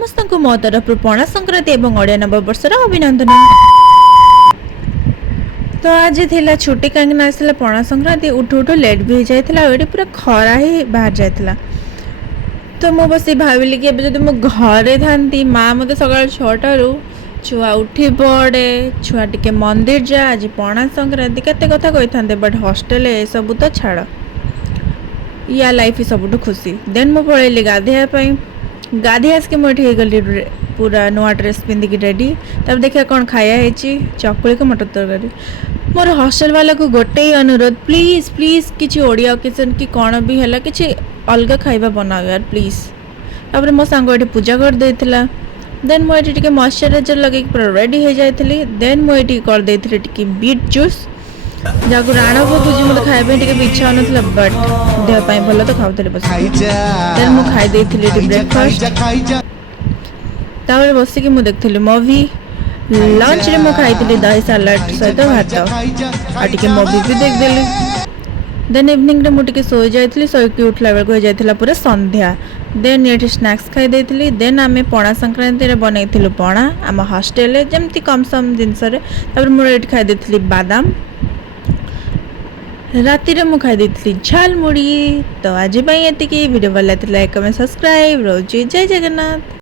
समस्त को मो तरफ पणा संक्रांति और ओडिया नववर्षर अभिनंदन। तो आज थिला छुट्टी कहीं आसला पणा संक्रांति उठू उठू लेट भी हो जाता ये पूरा खरा ही बाहर जाता। तो मु बस भाविली कि जब मु घरे था माँ मत सका 6टारू छुआ उठी पड़े छुआ टिके मंदिर जा आज पणा संक्रांति केते कथा कही था बट हॉस्टेल ए सब तो छाड़ या लाइफ सब खुशी। देन मु पलैली गाधेयापाई गाधे आसके मुझे गली पूरा नुआ ड्रेस पिंधिकी रेडी। तब देखा कौन खाया है चकुली को मटर तरकारी। मोर हॉस्टेल वाला को गोटे ही अनुरोध प्लीज प्लीज किसी ओडिया ओकेजन की कौन भी है कि अलग खाइबा बनाओ यार प्लीज। तापर मो सांग ये पूजा कर देथिला। देन मुझे मॉइस्चराइजर लगे पूरा रेडी हो जाती। देन मुझे कर देती बीट जूस जहाँ राण भोगुची मतलब खाया इच्छा ना बट देहपाई भल तो खाऊली बस। देन मुझे खाई ब्रेकफास्ट तापर बसिकी मुझे देखी मूवी। लंच रे मुझे खाई दही सालाड सहित भात आटे मूवी भी देखदेली। देन इवनिंग रे मुझे सो जाइली शोकी उठला बेलू हो जाता पूरा संध्या। देन ये स्नैक्स खाई देती। देन आम पणा संक्रांति बनईलु पणा आम हॉस्टेल जमती कम सम जिनस मुझे खाई देती बादाम राति रे मुझे खाई झाल मुड़ी। तो आज ये वीडियो भल लाइक कमेंट सब्सक्राइब रोज जय जगन्नाथ।